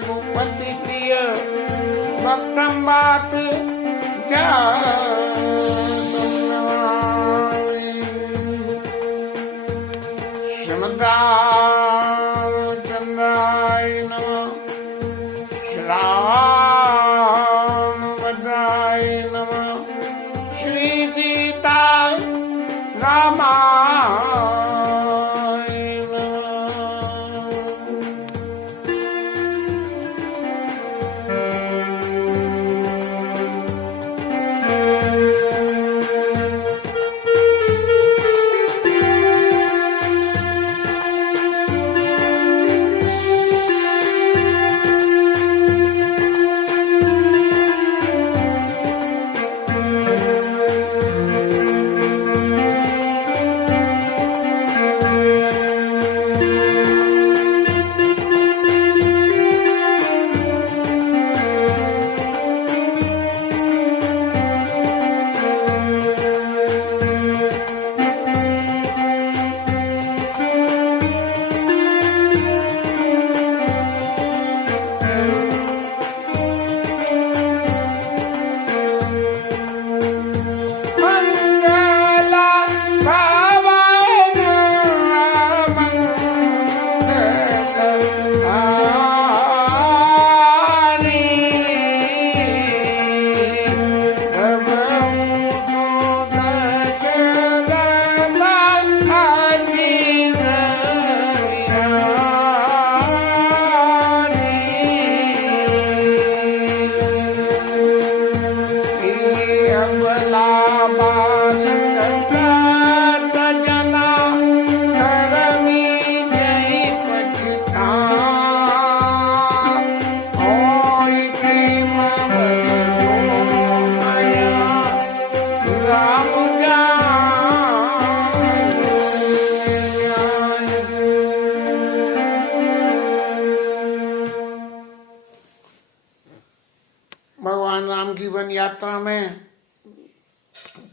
रघुपति प्रिय भक्तम बात श्रीमद्रामचंद्राय नमः। श्री रामभद्राय नमः। श्री सीता रामाय भगवान राम की वन यात्रा में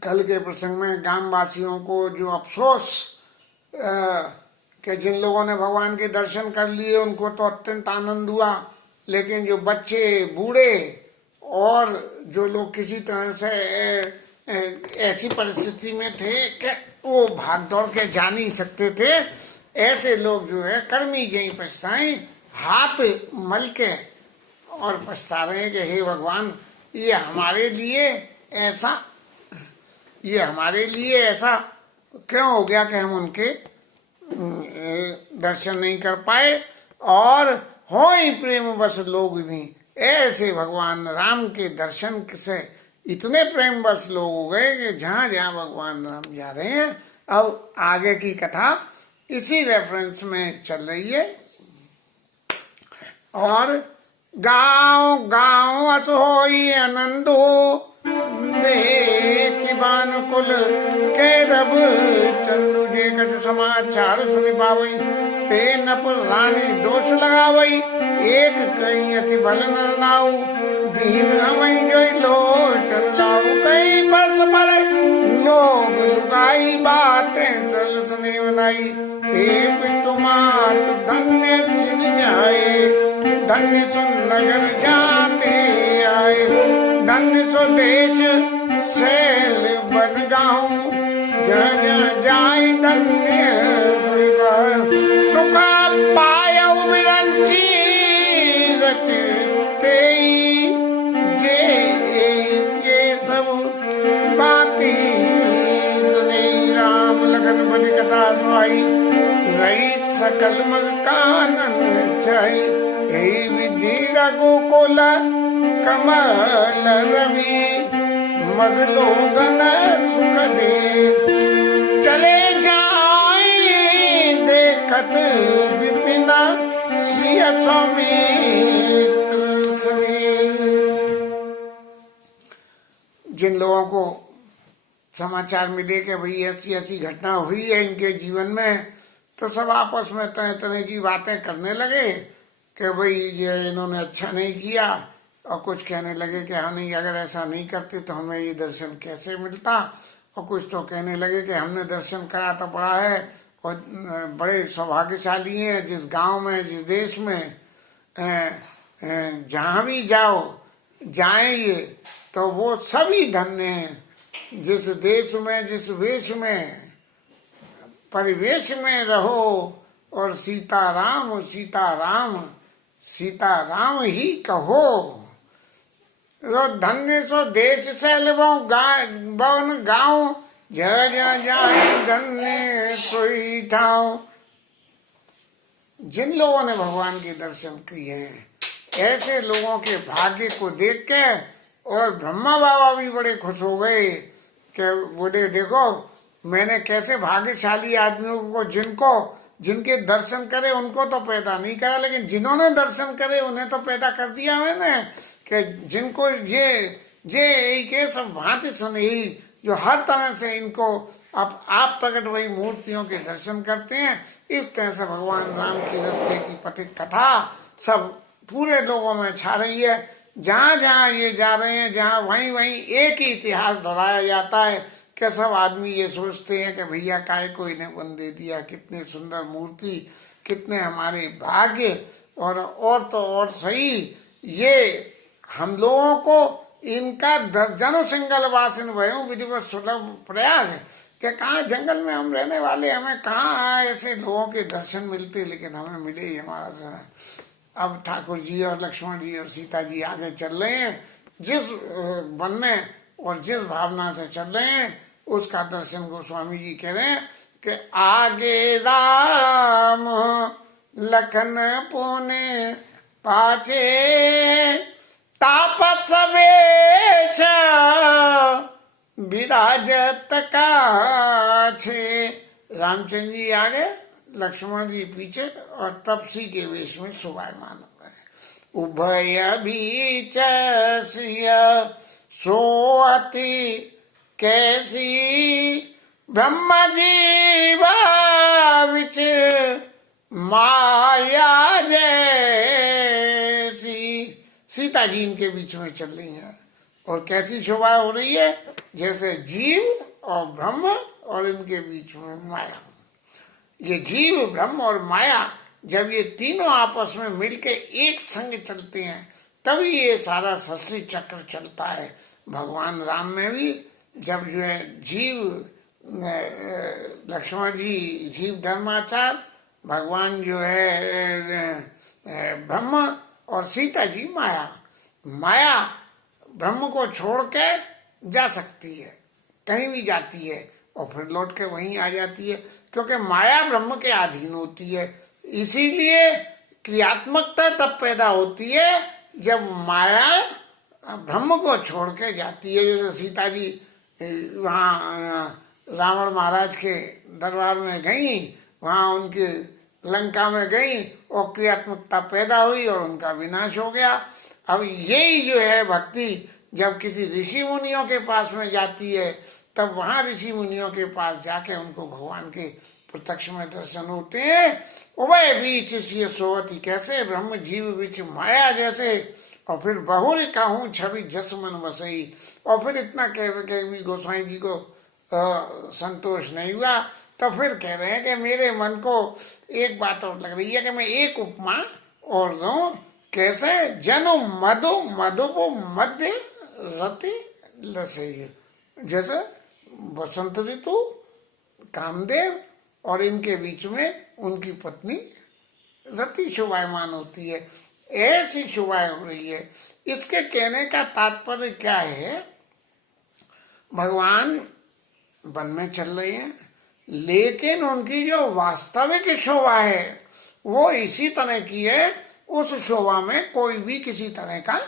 कल के प्रसंग में ग्रामवासियों को जो अफसोस कि जिन लोगों ने भगवान के दर्शन कर लिए उनको तो अत्यंत आनंद हुआ, लेकिन जो बच्चे, बूढ़े और जो लोग किसी तरह से ऐसी परिस्थिति में थे कि वो भाग दौड़ के जा नहीं सकते थे, ऐसे लोग जो है कर्मी जई पछताएं, हाथ मल के और पछता रहे हैं कि हे भगवान, ये हमारे लिए ऐसा क्यों हो गया कि हम उनके दर्शन नहीं कर पाए। और हो ही प्रेम बस लोग भी ऐसे भगवान राम के दर्शन से इतने प्रेम बस लोग हो गए कि जहां जहां भगवान राम जा रहे हैं। अब आगे की कथा इसी रेफरेंस में चल रही है। और गाँव गाँव अस होई आनंदो, देख बानुकुल के रब चंदू जे कछ समाचार सुनि पावई, ते नपुर रानी दोष लगावई, एक कई अति भल नर नाऊ, दीन हमई जोई लोचन लाऊ, कई बस पड़े लोग लुगाई, बातें सरल सुने बनाई, ते पितु मात धन्य छिन जाए, धन्य सुन नगर जाते आए, धन्य सो देश शैल बन गाँव, जग जाय धन्य सुख पाय विरंची रचते, जे सब बाती सुने, राम लखन बड़ी कथा सुहाई, रही सकल मग कानन छाई, हे विधि रघुकुल कमल रवि, मगलो गन सुख दे, चले जाए देखत विपिन, श्री सौमित्र श्री। जिन लोगों को समाचार मिले कि भाई ऐसी ऐसी घटना हुई है इनके जीवन में, तो सब आपस में तरह तरह की बातें करने लगे कि भाई ये इन्होंने अच्छा नहीं किया, और कुछ कहने लगे कि हाँ नहीं, अगर ऐसा नहीं करते तो हमें ये दर्शन कैसे मिलता, और कुछ तो कहने लगे कि हमने दर्शन करा तो पड़ा है और बड़े सौभाग्यशाली हैं जिस गांव में, जिस देश में जहाँ भी जाओ जाएंगे तो वो सभी धन्य हैं। जिस देश में जिस वेश में परिवेश में रहो और सीताराम सीताराम सीताराम ही कहो। रो धन्य सो देश सैलवो बवन गाँव जय जय जाए धन्य सोई ठाव। जिन लोगों ने भगवान के दर्शन किए हैं ऐसे लोगों के भाग्य को देख के और ब्रह्मा बाबा भी बड़े खुश हो गए कि बोले देखो मैंने कैसे भाग्यशाली आदमियों को जिनके दर्शन करे उनको तो पैदा नहीं करा, लेकिन जिन्होंने दर्शन करे उन्हें तो पैदा कर दिया मैंने। कि जिनको ये सब भांति स्नेही जो हर तरह से इनको अब आप प्रकट वही मूर्तियों के दर्शन करते हैं। इस तरह से भगवान राम की रस्ते की पथिक कथा सब पूरे लोगों में छा रही है। जहाँ जहाँ ये जा रहे हैं जहाँ वहीं वहीं एक ही इतिहास दोहराया जाता है कि सब आदमी ये सोचते हैं कि भैया काय को इन्हें बन दे दिया, कितनी सुंदर मूर्ति, कितने हमारे भाग्य। और तो और सही ये हम लोगों को इनका जनो सिंगल वासन भयू विधिवत सुलभ प्रयाग कि कहाँ जंगल में हम रहने वाले, हमें कहाँ ऐसे लोगों के दर्शन मिलते, लेकिन हमें मिले ही हमारा। अब ठाकुर जी और लक्ष्मण जी और सीता जी आगे चल रहे हैं जिस वन में और जिस भावना से चल रहे हैं उसका दर्शन गोस्वामी जी कह रहे हैं कि आगे राम लखन पुने पाचे तापस वेश विराजत काछे। रामचंद्र जी आगे लक्ष्मण जी पीछे और तपसी के वेश में शोभायमान हो गए। उभय बीच सोअति कैसी ब्रह्म जीवा विच माया जैसी। सीता जी इनके बीच में चल रही है और कैसी शोभा हो रही है, जैसे जीव और ब्रह्म और इनके बीच में माया। ये जीव ब्रह्म और माया जब ये तीनों आपस में मिलके एक संग चलते हैं तभी ये सारा सृष्टि चक्र चलता है। भगवान राम में भी जब जो है जीव लक्ष्मण जी जीव धर्माचार, भगवान जो है ब्रह्म और सीता जी माया। माया ब्रह्म को छोड़ के जा सकती है, कहीं भी जाती है और फिर लौट के वहीं आ जाती है, क्योंकि माया ब्रह्म के अधीन होती है। इसीलिए क्रियात्मकता तब पैदा होती है जब माया ब्रह्म को छोड़ के जाती है। जैसे सीता जी वहाँ रावण महाराज के दरबार में गई, वहाँ उनके लंका में गई और क्रियात्मकता पैदा हुई और उनका विनाश हो गया। अब यही जो है भक्ति जब किसी ऋषि मुनियों के पास में जाती है तब वहाँ ऋषि मुनियों के पास जाके उनको भगवान के प्रत्यक्ष में दर्शन होते हैं। उभय बीच सोवती कैसे ब्रह्म जीव बीच माया जैसे। और फिर बहुरी कहूँ छवि जस मन बसई। और फिर इतना कह के भी गोसाई जी को संतोष नहीं हुआ तो फिर कह रहे हैं कि मेरे मन को एक बात और लग रही है कि मैं एक उपमा और दूं। कैसे जनु मधु मधुपो मध्य रति लसई। जैसे बसंत ऋतु कामदेव और इनके बीच में उनकी पत्नी रति शोभायमान होती है, ऐसी शोभाएं हो रही है। इसके कहने का तात्पर्य क्या है, भगवान वन में चल रहे हैं लेकिन उनकी जो वास्तविक शोभा है वो इसी तरह की है। उस शोभा में कोई भी किसी तरह का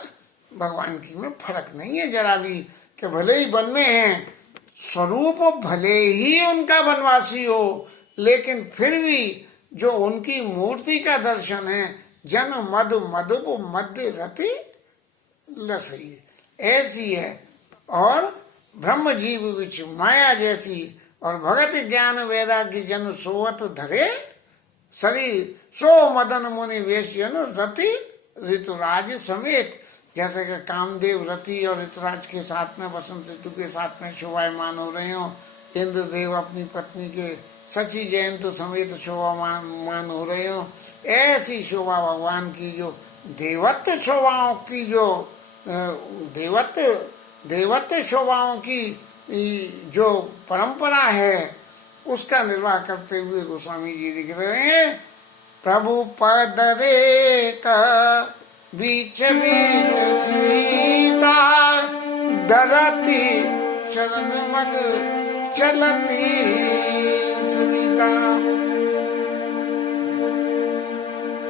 भगवान की में फर्क नहीं है जरा भी, कि भले ही वन में हैं, स्वरूप भले ही उनका वनवासी हो लेकिन फिर भी जो उनकी मूर्ति का दर्शन है जन मधु मधुप मध्य रति लसई ऐसी है। और ब्रह्म जीव विच माया जैसी। और भगत ज्ञान वैराग्य जन सोवत धरे शरीर सो मदन मुनि वेश जन रति ऋतुराज समेत। जैसे कि कामदेव रति और ऋतुराज के साथ में वसंत ऋतु के साथ में शोभायमान हो रहे हो, इंद्रदेव अपनी पत्नी के सची जयंत समेत शोभामान हो रहे हो, ऐसी शोभा भगवान की जो देवत्व शोभाओं की जो देवत्व शोभाओं की जो परंपरा है उसका निर्वाह करते हुए गोस्वामी जी लिख रहे हैं, प्रभु पद रेखा बीच बीच सीता धरती चरण मग चलती सविता।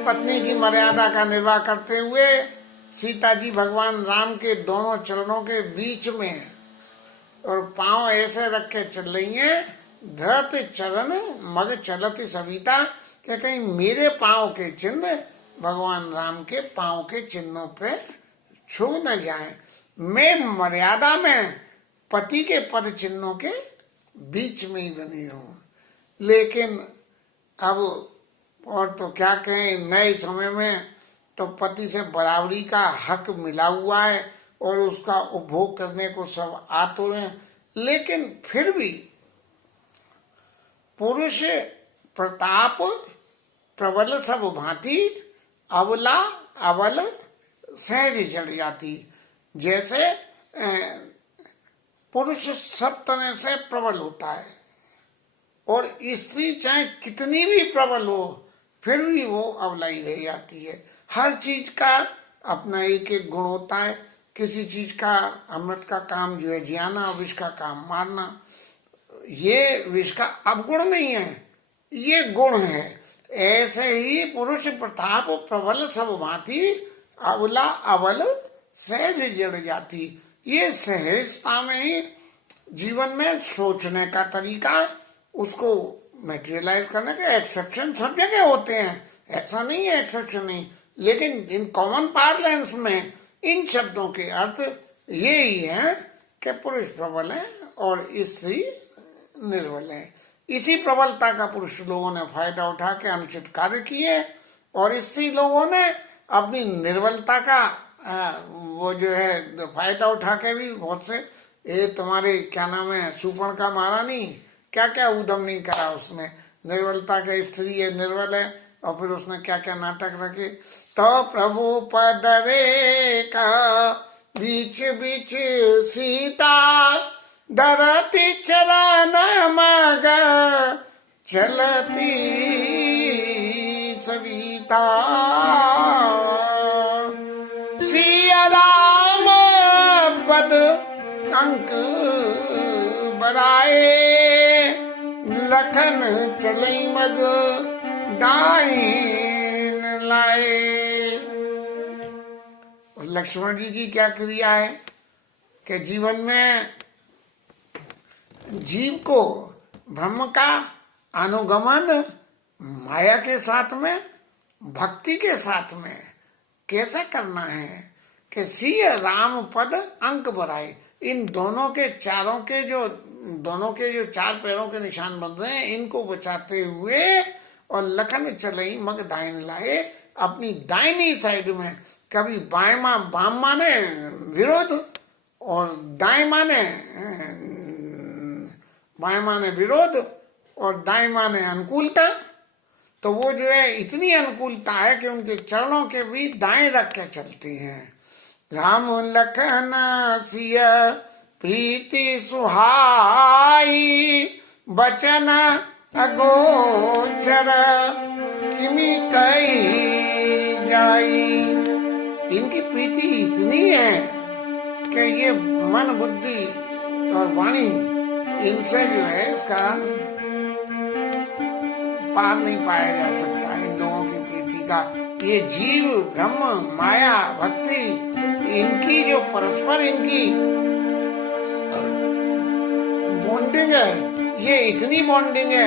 पत्नी की मर्यादा का निर्वाह करते हुए सीता जी भगवान राम के दोनों चरणों के बीच में और पांव ऐसे रख के चल रही है, धरत चरण मग चलती सविता, कि कहीं मेरे पांव के चिन्ह भगवान राम के पांव के चिन्हों पे छू न जाए। मैं मर्यादा में पति के पद चिन्हों के बीच में ही बनी हूं। लेकिन अब और तो क्या कहें, नए समय में तो पति से बराबरी का हक मिला हुआ है और उसका उपभोग करने को सब आतुर हैं, लेकिन फिर भी पुरुष प्रताप प्रबल सब भांति, अबला अबल सहज जड़ जाती। जैसे पुरुष सब तरह से प्रबल होता है और स्त्री चाहे कितनी भी प्रबल हो फिर भी वो अबला ही रह जाती है। हर चीज का अपना एक एक गुण होता है। किसी चीज का, अमृत का काम जो है जियाना, विष का काम मारना, ये विष का अवगुण नहीं है, ये गुण है। ऐसे ही पुरुष प्रताप प्रबल सब भांति, अबला अबल सहज जड़ जाती। ये सहजता में ही जीवन में सोचने का तरीका, उसको मेटेरियलाइज करने के एक्सेप्शन सब जगह होते हैं, ऐसा नहीं है एक्सेप्शन नहीं, लेकिन इन कॉमन पार्लेंस में इन शब्दों के अर्थ ये ही है कि पुरुष प्रबल है और स्त्री निर्बल है। इसी प्रबलता का पुरुष लोगों ने फायदा उठा के अनुचित कार्य किए और स्त्री लोगों ने अपनी निर्बलता का वो जो है फायदा उठा के भी बहुत से, ये तुम्हारे क्या नाम है, सुपर्ण का महारानी, क्या क्या उद्यम नहीं करा उसने, निर्बलता के स्त्री है, निर्बल है, और फिर उसने क्या क्या नाटक रखे। तो प्रभु पद रेखा बीच बीच सीता धरती चरण मग चलती सविता। सिया राम पद अंक बराए, लखन चलई मग दाइन लाए। लक्ष्मण जी की क्या क्रिया है कि जीवन में जीव को ब्रह्म का अनुगमन माया के साथ में, भक्ति के साथ में कैसे करना है कि सिय राम पद अंक बराए। इन दोनों के जो चार पैरों के निशान बन रहे हैं, इनको बचाते हुए और लखन चलई मग दाइन लाए, अपनी दाहिनी साइड में कभी बाएं बाम माने विरोध और दाएं माने बाएं माने विरोध और दाएं माने अनुकूलता। तो वो जो है इतनी अनुकूलता है कि उनके चरणों के भी दाएं रख के चलती हैं। राम लखन सिय प्रीति सुहाई, बचन अगोचर किमि कही जाई। इनकी प्रीति इतनी है कि ये मन बुद्धि और वाणी इनसे जो है इसका पार नहीं पाया जा सकता। इन लोगों की प्रीति का, ये जीव ब्रह्म माया भक्ति, इनकी जो परस्पर इनकी बॉन्डिंग है, ये इतनी बॉन्डिंग है,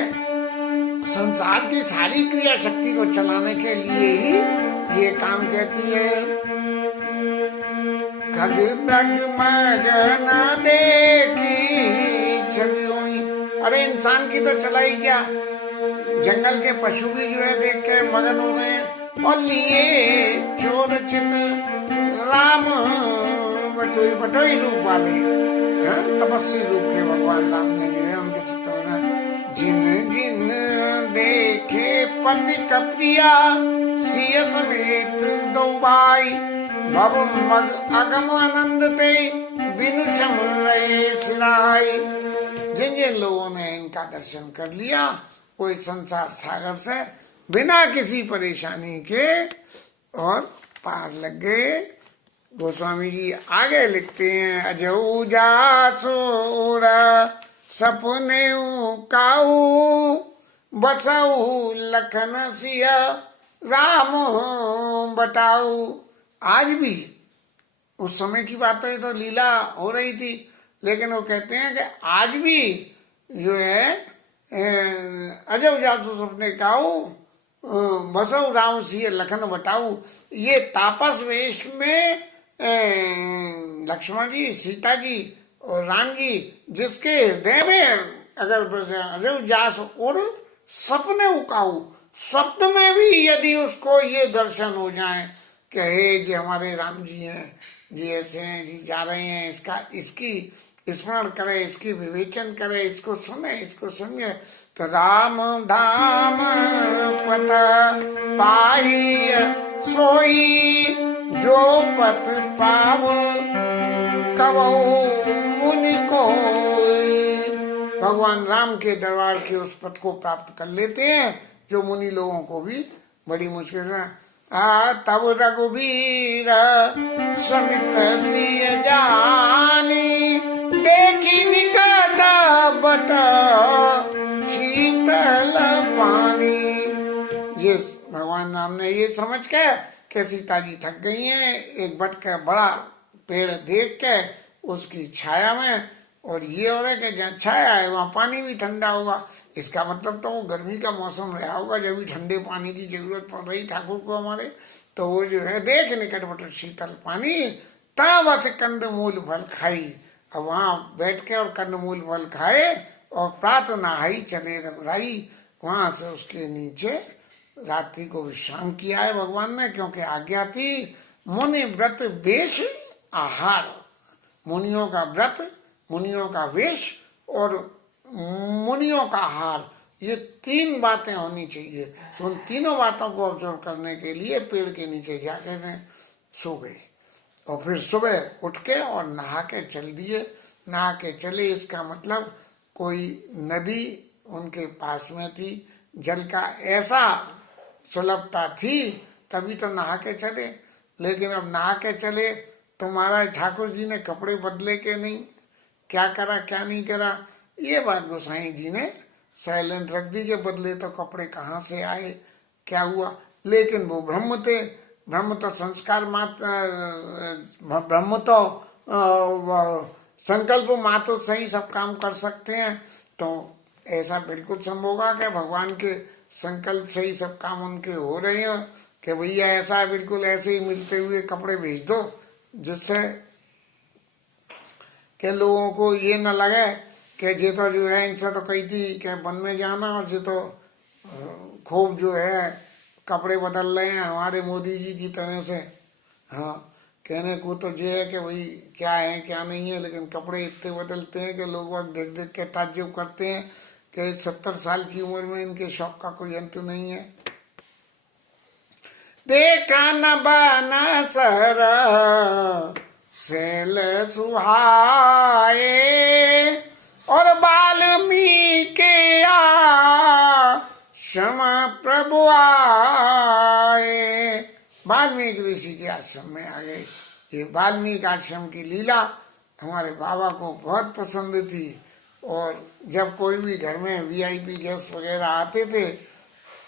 संसार की सारी क्रिया शक्ति को चलाने के लिए ही ये काम कहती है। खग मृग मगन देखी छवि हुई। अरे इंसान की तो चलाई क्या, जंगल के पशु भी जो है देख के मगन हो रहे हैं। और लिए चोर चित राम बटोई रूप वाले, तपस्वी रूप के भगवान राम ने जो है उनके चित्तों में जिन जिन देखे पति कप्रिया सिय समेत दो भाई भव मग अगम आनंद ते बिनु सम रहे सिराय। जिन जिन लोगों ने इनका दर्शन कर लिया वो इस संसार सागर से बिना किसी परेशानी के और पार लग गए। गोस्वामी जी आगे लिखते हैं, अजऊ जासुरा सपने काऊ बसाऊ लखन सिया राम बताऊ। आज भी उस समय की बात है तो लीला हो रही थी, लेकिन वो कहते हैं कि आज भी जो है अजऊ जासु सपने काऊ बसऊ राम सिया लखन बताऊ। ये तापस वेश में लक्ष्मण जी, सीता जी और राम जी जिसके हृदय में अगर अजऊ जास और सपने उकाऊ, स्वप्न में भी यदि उसको ये दर्शन हो जाए कि हे जी हमारे राम जी हैं, जी ऐसे हैं, जी जा रहे हैं, इसकी स्मरण करे, इसकी विवेचन करे, इसको सुने, इसको समझे, तो राम धाम पत पाई सोई जो पत पाव कवौ मुनि को। भगवान राम के दरबार के उस पद को प्राप्त कर लेते हैं जो मुनि लोगों को भी बड़ी मुश्किल है। तब रघुवीर समित सिय जानी देखी निकट बट शीतल पानी। जिस भगवान राम ने ये समझ के कि सीता जी थक गई हैं, एक बट का बड़ा पेड़ देख के उसकी छाया में, और ये हो रहा है कि जहाँ छाया है वहाँ पानी भी ठंडा होगा, इसका मतलब तो वो गर्मी का मौसम रहा होगा जब भी ठंडे पानी की जरूरत पड़ रही ठाकुर को हमारे। तो वो जो है देख निकट बट शीतल पानी तब से कंद मूल फल खाई। अब वहाँ बैठ के और कंद मूल फल खाए और प्रात नहाई चले रघुराई। वहां से उसके नीचे रात्रि को विश्राम किया है भगवान ने, क्योंकि आज्ञा थी मुनि व्रत वेश आहार। मुनियों का व्रत, मुनियों का वेश और मुनियों का आहार, ये तीन बातें होनी चाहिए। तो उन तीनों बातों को ऑब्जर्व करने के लिए पेड़ के नीचे जाके सो गए और फिर सुबह उठ के और नहा के चल दिए। नहा के चले, इसका मतलब कोई नदी उनके पास में थी, जल का ऐसा सुलभता थी तभी तो नहा के चले। लेकिन अब नहा के चले तो महाराज ठाकुर जी ने कपड़े बदले के नहीं, क्या करा क्या नहीं करा, ये बात गोसाई जी ने साइलेंट रख दी के बदले तो कपड़े कहाँ से आए, क्या हुआ। लेकिन वो ब्रह्म थे, ब्रह्म तो संस्कार मात्र, ब्रह्म तो संकल्प मात्र से ही सब काम कर सकते हैं। तो ऐसा बिल्कुल संभव होगा कि भगवान के संकल्प से ही सब काम उनके हो रहे हैं कि भैया ऐसा है, बिल्कुल ऐसे ही मिलते हुए कपड़े भेज दो, जिससे के लोगों को ये न लगे कि जे तो जो है इनसे तो कही थी कि वन में जाना और जे तो खूब जो है कपड़े बदल रहे हैं हमारे मोदी जी की तरह से। हाँ, कहने को तो ये है कि भाई क्या है क्या नहीं है, लेकिन कपड़े इतने बदलते हैं कि लोग वक्त देख देख के ताज्जुब करते हैं कि 70 साल की उम्र में इनके शौक का कोई अंत नहीं है। देखा न बना सर सेल सुहाए और वाल्मीकि आश्रम प्रभु आए। वाल्मीकि ऋषि के आश्रम में आ गए। ये वाल्मीकि आश्रम की लीला हमारे बाबा को बहुत पसंद थी, और जब कोई भी घर में वीआईपी गेस्ट वगैरह आते थे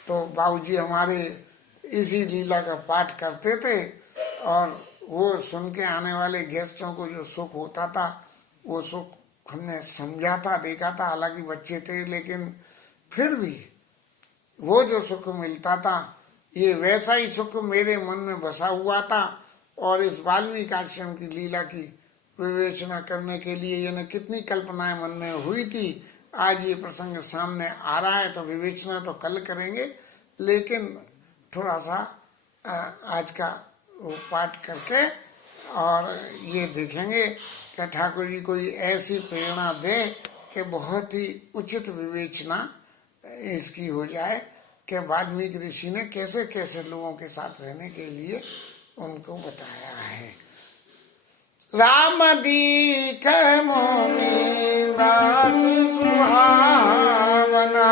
तो बाबूजी हमारे इसी लीला का पाठ करते थे, और वो सुन के आने वाले गेस्टों को जो सुख होता था वो सुख हमने समझा था, देखा था। हालांकि बच्चे थे, लेकिन फिर भी वो जो सुख मिलता था ये वैसा ही सुख मेरे मन में बसा हुआ था। और इस वाल्मीकि आश्रम की लीला की विवेचना करने के लिए ये न कितनी कल्पनाएं मन में हुई थी। आज ये प्रसंग सामने आ रहा है तो विवेचना तो कल करेंगे, लेकिन थोड़ा सा आज का वो पाठ करके और ये देखेंगे कि ठाकुर जी कोई ऐसी प्रेरणा दे कि बहुत ही उचित विवेचना इसकी हो जाए। कि वाल्मीकि ऋषि ने कैसे कैसे लोगों के साथ रहने के लिए उनको बताया है। राम दीख मोहि दास सुहावना,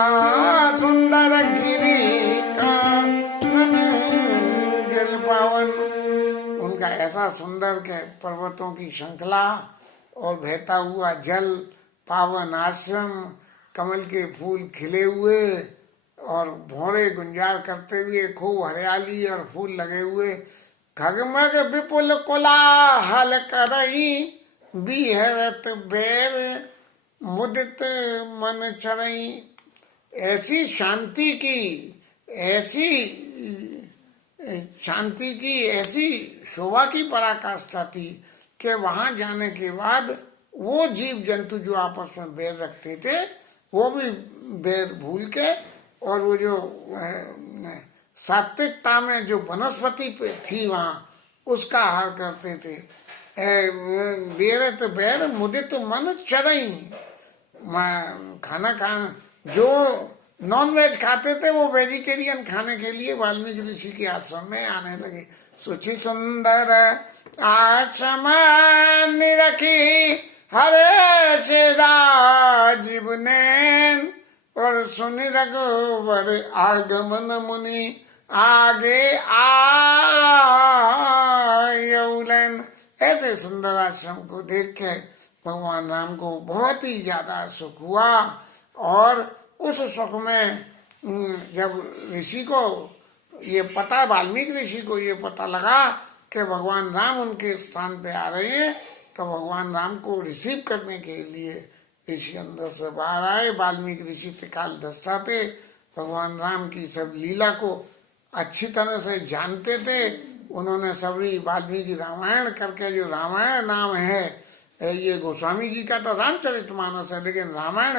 सुंदर गिरी कानन जल पावन। उनका ऐसा सुंदर के पर्वतों की श्रृंखला और बहता हुआ जल, पावन आश्रम, कमल के फूल खिले हुए और भौरे गुंजार करते हुए, खूब हरियाली और फूल लगे हुए, खगमग विपुल कोलाहल करई, बिहरत बैर मुदित मन चरई। ऐसी शांति की ऐसी शोभा की पराकाष्ठा थी कि वहां जाने के बाद वो जीव जंतु जो आपस में बैर रखते थे वो भी बैर भूल के, और वो जो सात्विकता में जो वनस्पति थी वहां उसका आहार करते थे। बेरत बैर मुदित मन चरई, खाना जो नॉन वेज खाते थे वो वेजिटेरियन खाने के लिए वाल्मीकि ऋषि के आश्रम में आने लगे। सुचि सुंदर आश्रम निरखी, हरे से राजीव नैन, और सुनि रघुवर आगमन मुनि, आगे आयौलन। ऐसे सुंदर आश्रम को देख के भगवान राम को बहुत ही ज्यादा सुख हुआ, और उस सुख में जब ऋषि को ये पता, वाल्मीकि ऋषि को ये पता लगा कि भगवान राम उनके स्थान पे आ रहे हैं, तो भगवान राम को रिसीव करने के लिए ऋषि अंदर से बाहर आए। वाल्मीकि ऋषि त्रिकाल दृष्टा थे, भगवान राम की सब लीला को अच्छी तरह से जानते थे। उन्होंने सबरी वाल्मीकि रामायण करके, जो रामायण नाम है, ये गोस्वामी जी का तो रामचरितमानस है, लेकिन रामायण